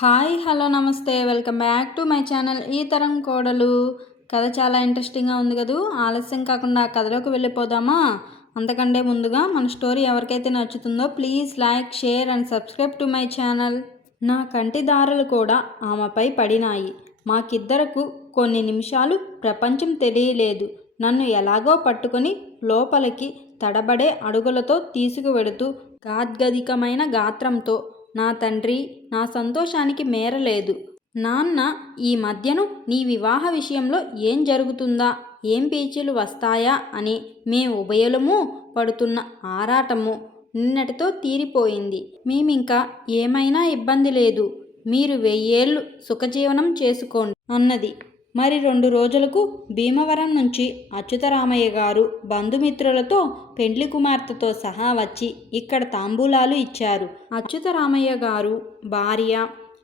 Hi hello namaste. Welcome back to my channel ఈ తరం కోడలు. కథ చాలా ఇంట్రెస్టింగ్గా ఉంది కదూ? ఆలస్యం కాకుండా కథలోకి వెళ్ళిపోదామా? అంతకంటే ముందుగా మన స్టోరీ ఎవరికైతే నచ్చుతుందో please like share and subscribe to my channel. నా కంటి దారులు కూడా ఆమెపై పడినాయి. మాకిద్దరకు కొన్ని నిమిషాలు ప్రపంచం తెలియలేదు. నన్ను ఎలాగో పట్టుకొని లోపలికి తడబడే అడుగులతో తీసుకువెడుతూ గాద్గదికమైన గాత్రంతో నా తండ్రి నా సంతోషానికి మేరలేదు. నాన్న ఈ మధ్యను నీ వివాహ విషయంలో ఏం జరుగుతుందా? ఏం పేచీలు వస్తాయా? అని మేము ఉభయలము పడుతున్న ఆరాటము నిన్నటితో తీరిపోయింది. మేమింకా ఏమైనా ఇబ్బంది లేదు. మీరు వెయ్యేళ్ళు సుఖజీవనం చేసుకోండి అన్నది. మరి రెండు రోజులకు భీమవరం నుంచి అచ్యుతరామయ్య గారు బంధుమిత్రులతో పెండ్లి కుమార్తెతో సహా వచ్చి ఇక్కడ తాంబూలాలు ఇచ్చారు. అచ్యుతరామయ్య గారు భార్య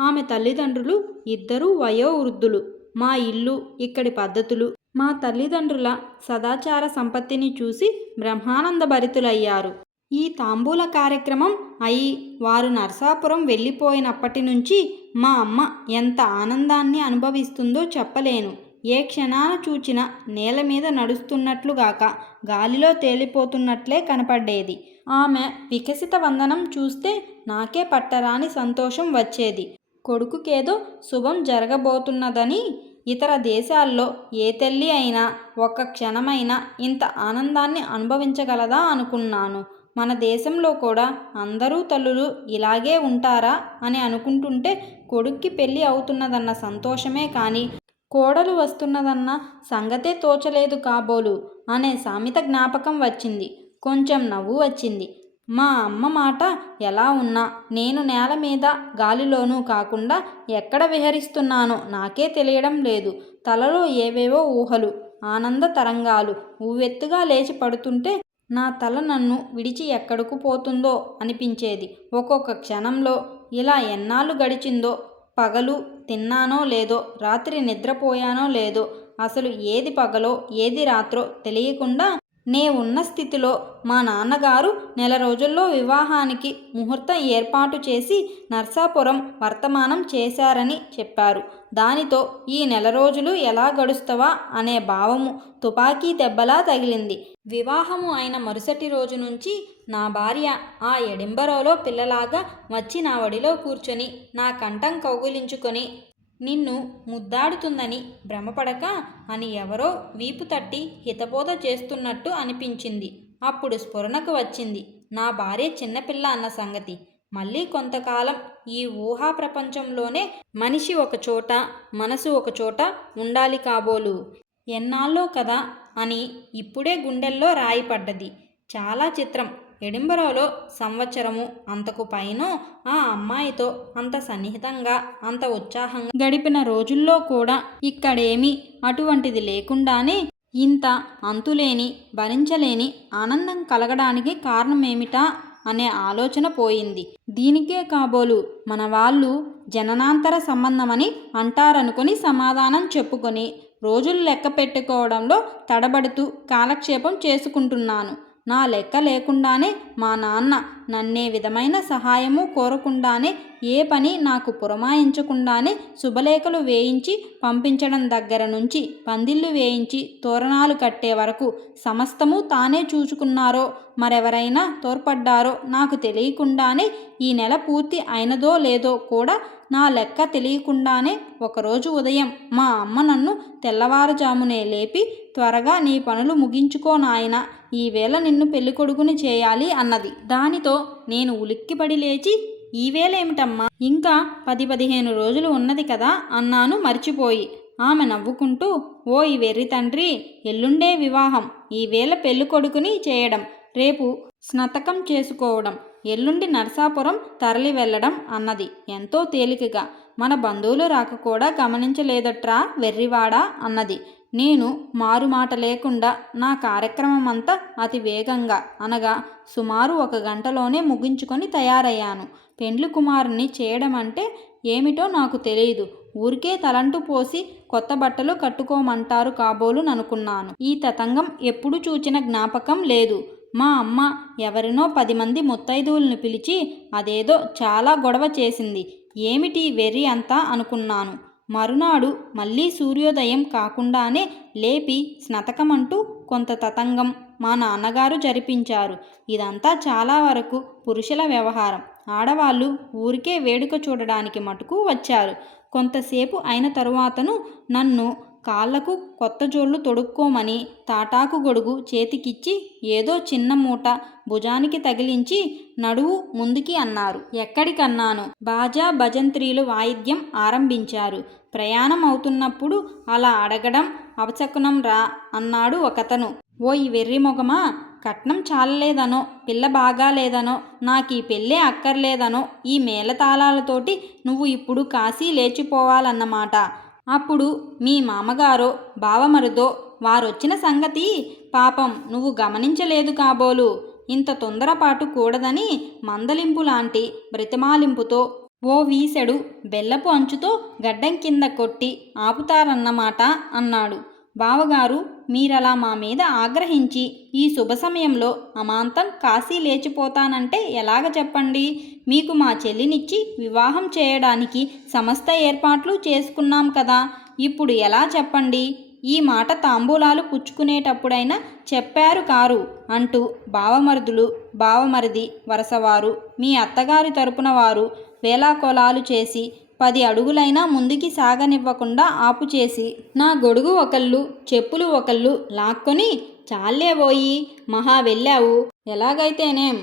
ఆమె తల్లిదండ్రులు ఇద్దరూ వయోవృద్ధులు. మా ఇల్లు ఇక్కడి పద్ధతులు. మా తల్లిదండ్రుల సదాచార సంపత్తిని చూసి బ్రహ్మానందభరితులయ్యారు ఈ తాంబూల కార్యక్రమం అయి వారు నరసాపురం వెళ్ళిపోయినప్పటి నుంచి మా అమ్మ ఎంత ఆనందాన్ని అనుభవిస్తుందో చెప్పలేను. ఏ క్షణాన చూచిన నేల మీద నడుస్తున్నట్లుగాక గాలిలో తేలిపోతున్నట్లే కనపడేది ఆమె వికసిత వందనం చూస్తే నాకే పట్టరాని సంతోషం వచ్చేది. కొడుకుకేదో శుభం జరగబోతున్నదని ఇతర దేశాల్లో ఏ తల్లి అయినా ఒక్క క్షణమైనా ఇంత ఆనందాన్ని అనుభవించగలదా అనుకున్నాను. మన దేశంలో కూడా అందరూ తల్లులు ఇలాగే ఉంటారా అని అనుకుంటుంటే కొడుక్కి పెళ్ళి అవుతున్నదన్న సంతోషమే కానీ కోడలు వస్తున్నదన్న సంగతే తోచలేదు కాబోలు అనే సామెత జ్ఞాపకం వచ్చింది. కొంచెం నవ్వు వచ్చింది. మా అమ్మ మాట ఎలా ఉన్నా నేను నేల మీద గాలిలోనూ కాకుండా ఎక్కడ విహరిస్తున్నానో నాకే తెలియడం లేదు. తలలో ఏవేవో ఊహలు ఆనంద తరంగాలు ఊవెత్తుగా లేచి పడుతుంటే నా తల నన్ను విడిచి ఎక్కడకు పోతుందో అనిపించేది. ఒక్కొక్క క్షణంలో ఇలా ఎన్నాళ్ళు గడిచిందో పగలు తిన్నానో లేదో రాత్రి నిద్రపోయానో లేదో అసలు ఏది పగలో ఏది రాత్రో తెలియకుండా నే ఉన్న స్థితిలో మా నాన్నగారు నెల రోజుల్లో వివాహానికి ముహూర్తం ఏర్పాటు చేసి నర్సాపురం వర్తమానం చేశారని చెప్పారు. దానితో ఈ నెల రోజులు ఎలా గడుస్తావా అనే భావము తుపాకీ దెబ్బలా తగిలింది. వివాహము అయిన మరుసటి రోజు నుంచి నా భార్య ఆ ఎడింబరోలో పిల్లలాగా వచ్చి నా వడిలో కూర్చొని నా కంఠం కౌగులించుకొని నిన్ను ముద్దాడుతుందని భ్రమపడక అని ఎవరో వీపు తట్టి హితబోధ చేస్తున్నట్టు అనిపించింది. అప్పుడు స్ఫురణకు వచ్చింది. నా భార్య చిన్నపిల్ల అన్న సంగతి. మళ్ళీ కొంతకాలం ఈ ఊహా ప్రపంచంలోనే మనిషి ఒక చోట మనసు ఒక చోట ఉండాలి కాబోలు. ఎన్నాళ్ళో కదా అని ఇప్పుడే గుండెల్లో రాయి పడ్డది. చాలా చిత్రం. ఎడింబరోలో సంవత్సరము అంతకు పైన ఆ అమ్మాయితో అంత సన్నిహితంగా అంత ఉత్సాహంగా గడిపిన రోజుల్లో కూడా ఇక్కడేమీ అటువంటిది లేకుండానే ఇంత అంతులేని భరించలేని ఆనందం కలగడానికి కారణమేమిటా అనే ఆలోచన పోయింది. దీనికే కాబోలు మన వాళ్ళు జననాంతర సంబంధమని అంటారనుకొని సమాధానం చెప్పుకొని రోజులు లెక్క పెట్టుకోవడంలో తడబడుతూ కాలక్షేపం చేసుకుంటున్నాను. నా లెక్క లేకుండానే మా నాన్న నన్నే విధమైన సహాయము కోరకుండానే ఏ పని నాకు పురమాయించకుండానే శుభలేఖలు వేయించి పంపించడం దగ్గర నుంచి పందిళ్ళు వేయించి తోరణాలు కట్టే వరకు సమస్తము తానే చూచుకున్నారో మరెవరైనా తోడ్పడ్డారో నాకు తెలియకుండానే ఈ నెల పూర్తి అయినదో లేదో కూడా నా లెక్క తెలియకుండానే ఒకరోజు ఉదయం మా అమ్మ నన్ను తెల్లవారుజామునే లేపి త్వరగా నీ పనులు ముగించుకో నాయన. ఈవేళ నిన్ను పెళ్ళికొడుకుని చేయాలి అన్నది. దానితో నేను ఉలిక్కిపడి లేచి ఈవేళేమిటమ్మా ఇంకా పది పదిహేను రోజులు ఉన్నది కదా అన్నాను మర్చిపోయి. ఆమె నవ్వుకుంటూ ఓ ఈ వెర్రి తండ్రి ఎల్లుండే వివాహం. ఈవేళ పెళ్ళి కొడుకుని చేయడం. రేపు స్నతకం చేసుకోవడం. ఎల్లుండి నరసాపురం తరలి వెళ్ళడం అన్నది. ఎంతో తేలికగా. మన బంధువులు రాక కూడా గమనించలేదట్రా వెర్రివాడా అన్నది. నేను మారుమాట లేకుండా నా కార్యక్రమం అంతా అతి వేగంగా అనగా సుమారు ఒక గంటలోనే ముగించుకొని తయారయ్యాను. పెండ్లి కుమారుని చేయడం అంటే ఏమిటో నాకు తెలియదు. ఊరికే తలంటు పోసి కొత్త బట్టలు కట్టుకోమంటారు కాబోలుననుకున్నాను ఈ తతంగం ఎప్పుడు చూచిన జ్ఞాపకం లేదు. మా అమ్మ ఎవరినో పది మంది ముత్తైదువులను పిలిచి అదేదో చాలా గొడవ చేసింది. ఏమిటి వెర్రి అంతా అనుకున్నాను. మరునాడు మళ్ళీ సూర్యోదయం కాకుండానే లేపి స్నతకమంటూ కొంత తతంగం మా నాన్నగారు జరిపించారు. ఇదంతా చాలా వరకు పురుషుల వ్యవహారం. ఆడవాళ్ళు ఊరికే వేడుక చూడడానికి మటుకు వచ్చారు. కొంతసేపు అయిన తరువాతను నన్ను కాళ్ళకు కొత్త జోళ్ళు తొడుక్కోమని తాటాకు గొడుగు చేతికిచ్చి ఏదో చిన్న మూట భుజానికి తగిలించి నడువు ముందుకి అన్నారు. ఎక్కడికన్నాను? బాజా భజంత్రీలు వాయిద్యం ఆరంభించారు. ప్రయాణం అవుతున్నప్పుడు అలా అడగడం అవచకునం రా అన్నాడు ఒకతను. ఓ ఈ వెర్రి మొగమా కట్నం చాలలేదనో పిల్ల బాగాలేదనో నాకు ఈ పెళ్ళే అక్కర్లేదనో ఈ మేళతాళాలతోటి నువ్వు ఇప్పుడు కాశీ లేచిపోవాలన్నమాట. అప్పుడు మీ మామగారో బావమరుదో వారొచ్చిన సంగతి పాపం నువ్వు గమనించలేదు కాబోలు. ఇంత తొందరపాటు కూడదని మందలింపు లాంటి బ్రతిమాలింపుతో ఓ వీసెడు బెల్లపు అంచుతో గడ్డం కింద కొట్టి ఆపుతారన్నమాట అన్నాడు. బావగారు మీరలా మా మీద ఆగ్రహించి ఈ శుభ సమయంలో అమాంతం కాశీ లేచిపోతానంటే ఎలాగ చెప్పండి? మీకు మా చెల్లినిచ్చి వివాహం చేయడానికి సమస్త ఏర్పాట్లు చేసుకున్నాం కదా. ఇప్పుడు ఎలా చెప్పండి? ఈ మాట తాంబూలాలు పుచ్చుకునేటప్పుడైనా చెప్పారు కారు అంటూ బావమరుదులు బావమరిది వరసవారు మీ అత్తగారి తరపున వారు వేలాకోలాలు చేసి పది అడుగులైనా ముందుకి సాగనివ్వకుండా ఆపుచేసి నా గొడుగు ఒకళ్ళు చెప్పులు ఒకళ్ళు లాక్కొని చాలేబోయి మహా వెళ్ళావు. ఎలాగైతేనేం?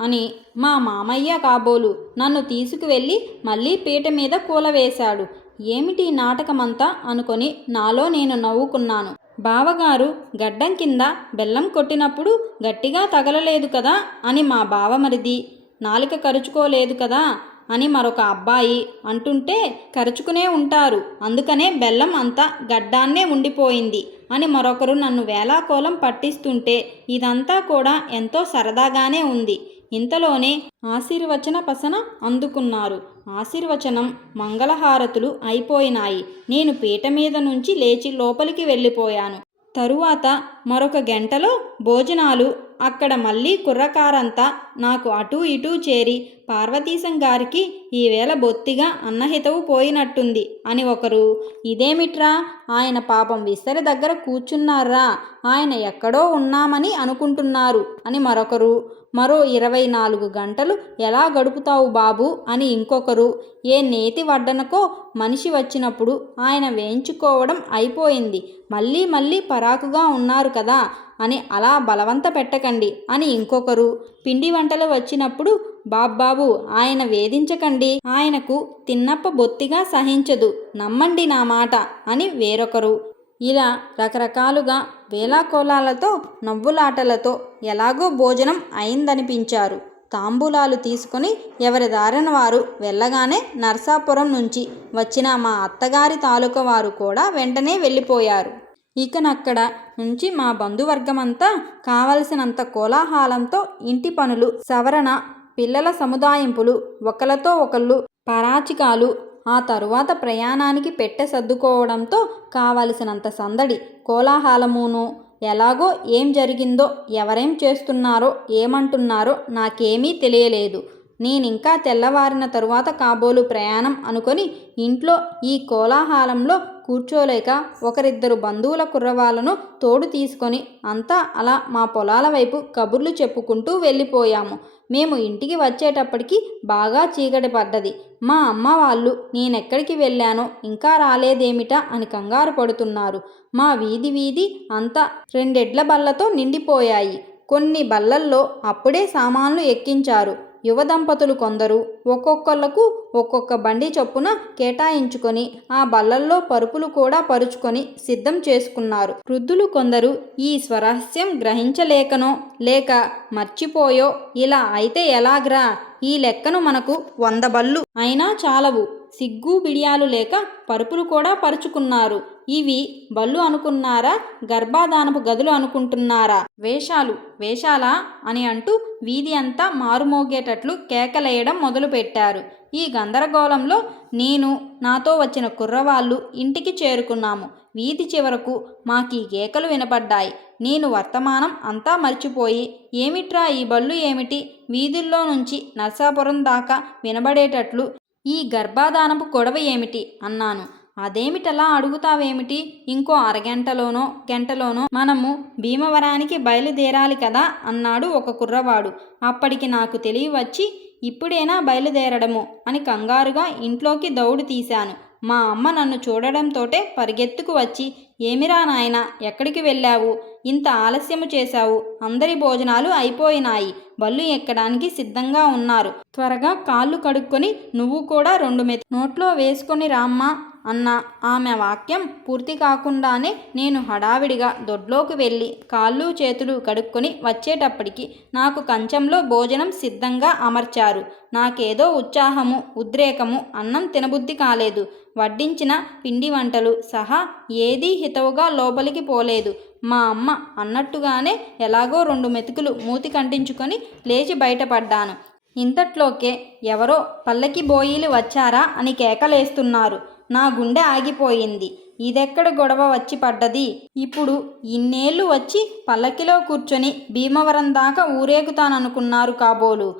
అని మా మామయ్య కాబోలు నన్ను తీసుకువెళ్ళి మళ్ళీ పీట మీద కూలవేశాడు ఏమిటి నాటకమంతా? అనుకొని నాలో నేను నవ్వుకున్నాను. బావగారు గడ్డం కింద బెల్లం కొట్టినప్పుడు గట్టిగా తగలలేదు కదా అని మా బావమరిది నాలుక కరుచుకోలేదు కదా అని మరొక అబ్బాయి అంటుంటే కరుచుకునే ఉంటారు. అందుకనే బెల్లం అంతా గడ్డాన్నే ఉండిపోయింది అని మరొకరు నన్ను వేలాకోలం పట్టిస్తుంటే ఇదంతా కూడా ఎంతో సరదాగానే ఉంది. ఇంతలోనే ఆశీర్వచన పసన అందుకున్నారు. ఆశీర్వచనం మంగళహారతులు అయిపోయినాయి. నేను పీట మీద నుంచి లేచి లోపలికి వెళ్ళిపోయాను. తరువాత మరొక గంటలో భోజనాలు. అక్కడ మళ్ళీ కుర్రకారంతా నాకు అటూ ఇటూ చేరి పార్వతీశం గారికి ఈవేళ బొత్తిగా అన్నహితవు పోయినట్టుంది అని ఒకరు ఇదేమిట్రా? ఆయన పాపం విస్తరి దగ్గర కూర్చున్నారా? ఆయన ఎక్కడో ఉన్నామని అనుకుంటున్నారు అని మరొకరు మరో ఇరవై నాలుగు గంటలు ఎలా గడుపుతావు బాబు? అని ఇంకొకరు ఏ నేతి వడ్డనకో మనిషి వచ్చినప్పుడు ఆయన వేయించుకోవడం అయిపోయింది. మళ్ళీ మళ్ళీ పరాకుగా ఉన్నారు కదా అని అలా బలవంత పెట్టకండి అని ఇంకొకరు పిండి వంటలు వచ్చినప్పుడు బాబ్బాబు ఆయన వేధించకండి ఆయనకు తిన్నప్ప బొత్తిగా సహించదు నమ్మండి నా మాట అని వేరొకరు. ఇలా రకరకాలుగా వేలాకోలాలతో నవ్వులాటలతో ఎలాగో భోజనం అయిందనిపించారు. తాంబూలాలు తీసుకొని ఎవరి దారిన వారు వెళ్ళగానే నర్సాపురం నుంచి వచ్చిన మా అత్తగారి తాలూకా వారు కూడా వెంటనే వెళ్ళిపోయారు. ఇకనక్కడ నుంచి మా బంధువర్గమంతా కావలసినంత కోలాహలంతో ఇంటి పనులు సవరణ పిల్లల సముదాయింపులు ఒకళ్ళతో ఒకళ్ళు పరాచికాలు ఆ తరువాత ప్రయాణానికి పెట్టె సర్దుకోవడంతో కావలసినంత సందడి కోలాహలమును ఎలాగో ఏం జరిగిందో ఎవరేం చేస్తున్నారో ఏమంటున్నారో నాకేమీ తెలియలేదు. నేనింకా తెల్లవారిన తరువాత కాబోలు ప్రయాణం అనుకొని ఇంట్లో ఈ కోలాహలంలో కూర్చోలేక ఒకరిద్దరు బంధువుల కుర్రవాళ్ళను తోడు తీసుకొని అంతా అలా మా పొలాల వైపు కబుర్లు చెప్పుకుంటూ వెళ్ళిపోయాము. మేము ఇంటికి వచ్చేటప్పటికి బాగా చీకటి పడ్డది. మా అమ్మ వాళ్ళు నేనెక్కడికి వెళ్ళానో ఇంకా రాలేదేమిటా అని కంగారు పడుతున్నారు. మా వీధి వీధి అంతా రెండెడ్ల బల్లతో నిండిపోయాయి. కొన్ని బల్లల్లో అప్పుడే సామాన్లు ఎక్కించారు. యువ దంపతులు కొందరు ఒక్కొక్కళ్ళకు ఒక్కొక్క బండి చొప్పున కేటాయించుకొని ఆ బల్లల్లో పరుపులు కూడా పరుచుకొని సిద్ధం చేసుకున్నారు. వృద్ధులు కొందరు ఈ స్వరహస్యం గ్రహించలేకనో లేక మర్చిపోయో ఇలా అయితే ఎలాగ్రా? ఈ లెక్కను మనకు వంద బళ్ళు అయినా చాలవు. సిగ్గు బిడియాలు లేక పరుపులు కూడా పరుచుకున్నారు. ఇవి బళ్ళు అనుకున్నారా? గర్భాధానపు గదులు అనుకుంటున్నారా? వేషాలు వేషాలా? అని అంటూ వీధి అంతా మారుమోగేటట్లు కేకలేయడం మొదలుపెట్టారు. ఈ గందరగోళంలో నేను నాతో వచ్చిన కుర్రవాళ్ళు ఇంటికి చేరుకున్నాము. వీధి చివరకు మాకీ కేకలు వినపడ్డాయి. నేను వర్తమానం అంతా మర్చిపోయి ఏమిట్రా ఈ బళ్ళు ఏమిటి? వీధుల్లో నుంచి నర్సాపురం దాకా వినబడేటట్లు ఈ గర్భాధానపు గొడవ ఏమిటి? అన్నాను. అదేమిటలా అడుగుతావేమిటి? ఇంకో అరగంటలోనో గంటలోనో మనము భీమవరానికి బయలుదేరాలి కదా? అన్నాడు ఒక కుర్రవాడు. అప్పటికి నాకు తెలివి వచ్చి ఇప్పుడేనా బయలుదేరడము? అని కంగారుగా ఇంట్లోకి దౌడు తీశాను. మా అమ్మ నన్ను చూడడంతోటే పరిగెత్తుకు వచ్చి ఏమిరా నాయనా ఎక్కడికి వెళ్ళావు? ఇంత ఆలస్యము చేశావు. అందరి భోజనాలు అయిపోయినాయి. బళ్ళు ఎక్కడానికి సిద్ధంగా ఉన్నారు. త్వరగా కాళ్ళు కడుక్కొని నువ్వు కూడా రెండు మెత్ నోట్లో వేసుకొని రామ్మా. అన్న ఆమె వాక్యం పూర్తి కాకుండానే నేను హడావిడిగా దొడ్లోకి వెళ్ళి కాళ్ళు చేతులు కడుక్కొని వచ్చేటప్పటికి నాకు కంచంలో భోజనం సిద్ధంగా అమర్చారు. నాకేదో ఉత్సాహము ఉద్రేకము అన్నం తినబుద్ధి కాలేదు. వడ్డించిన పిండి వంటలు సహా ఏదీ హితవుగా లోపలికి పోలేదు. మా అమ్మ అన్నట్టుగానే ఎలాగో రెండు మెతుకులు మూతి కంటించుకొని లేచి బయటపడ్డాను. ఇంతట్లోకే ఎవరో పల్లకి బోయిలు వచ్చారా అని కేకలేస్తున్నారు. నా గుండె ఆగిపోయింది. ఇదెక్కడ గొడవ వచ్చి పడ్డది? ఇప్పుడు ఇన్నేళ్ళు వచ్చి పల్లకిలో కూర్చొని భీమవరం దాకా ఊరేగుతాననుకున్నారు కాబోలు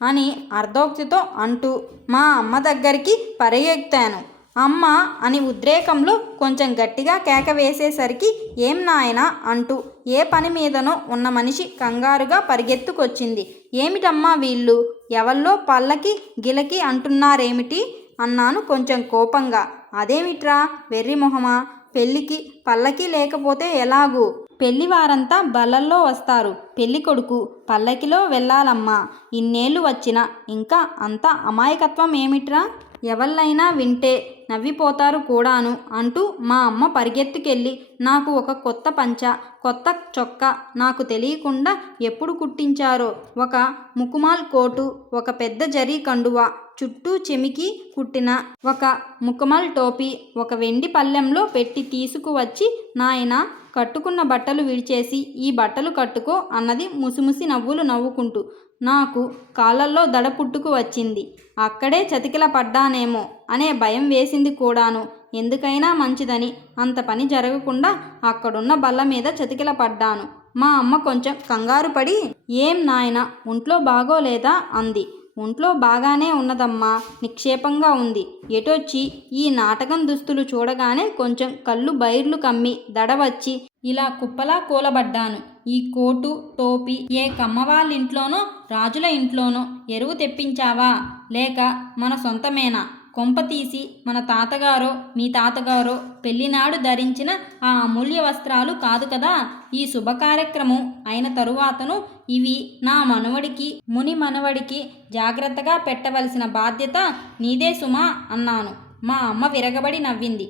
అని అర్ధోక్తితో అంటూ మా అమ్మ దగ్గరికి పరిగెత్తాను. అమ్మ అని ఉద్రేకంలో కొంచెం గట్టిగా కేక వేసేసరికి ఏం నాయనా అంటూ ఏ పని మీదనో ఉన్న మనిషి కంగారుగా పరిగెత్తుకొచ్చింది. ఏమిటమ్మా వీళ్ళు? ఎవల్లో పల్లకి గిలకి అంటున్నారేమిటి? అన్నాను కొంచెం కోపంగా. అదేమిట్రా వెర్రి మొహమా? పెళ్ళికి పల్లకి లేకపోతే ఎలాగూ? పెళ్ళి వారంతా బల్లల్లో వస్తారు. పెళ్ళి కొడుకు పల్లకిలో వెళ్ళాలమ్మా. ఇన్నేళ్ళు వచ్చినా ఇంకా అంత అమాయకత్వం ఏమిట్రా? ఎవళ్ళైనా వింటే నవ్విపోతారు కూడాను అంటూ మా అమ్మ పరిగెత్తుకెళ్ళి నాకు ఒక కొత్త పంచ కొత్త చొక్క నాకు తెలియకుండా ఎప్పుడు కుట్టించారో? ఒక ముకుమాల్ కోటు ఒక పెద్ద జరీ కండువా? చుట్టూ చెమికి కుట్టిన ఒక ముఖమల్ టోపీ ఒక వెండి పళ్ళెంలో పెట్టి తీసుకువచ్చి నాయన కట్టుకున్న బట్టలు విడిచేసి ఈ బట్టలు కట్టుకో అన్నది ముసిముసి నవ్వులు నవ్వుకుంటూ నాకు కాళ్ళల్లో దడ పుట్టుకు వచ్చింది. అక్కడే చతికిల పడ్డానేమో అనే భయం వేసింది కూడాను. ఎందుకైనా మంచిదని అంత పని జరగకుండా అక్కడున్న బల్ల మీద చతికిల పడ్డాను. మా అమ్మ కొంచెం కంగారు పడి ఏం నాయన ఒంట్లో బాగోలేదా? అంది. ఒంట్లో బాగానే ఉన్నదమ్మా నిక్షేపంగా ఉంది. ఎటొచ్చి? ఈ నాటకం దుస్తులు చూడగానే కొంచెం కళ్ళు బైర్లు కమ్మి దడ వచ్చి ఇలా కుప్పలా కూలబడ్డాను. ఈ కోటు టోపీ ఏ కమ్మవాళ్ళింట్లోనో రాజుల ఇంట్లోనో ఎరువు తెప్పించావా? లేక మన సొంతమేనా? కొంప తీసి మన తాతగారో మీ తాతగారో పెళ్ళినాడు ధరించిన ఆ అమూల్య వస్త్రాలు కాదు కదా? ఈ శుభకార్యక్రమం అయిన తరువాతను ఇవి నా మనవడికి ముని మనవడికి జాగ్రత్తగా పెట్టవలసిన బాధ్యత నీదే సుమా అన్నాను. మా అమ్మ విరగబడి నవ్వింది.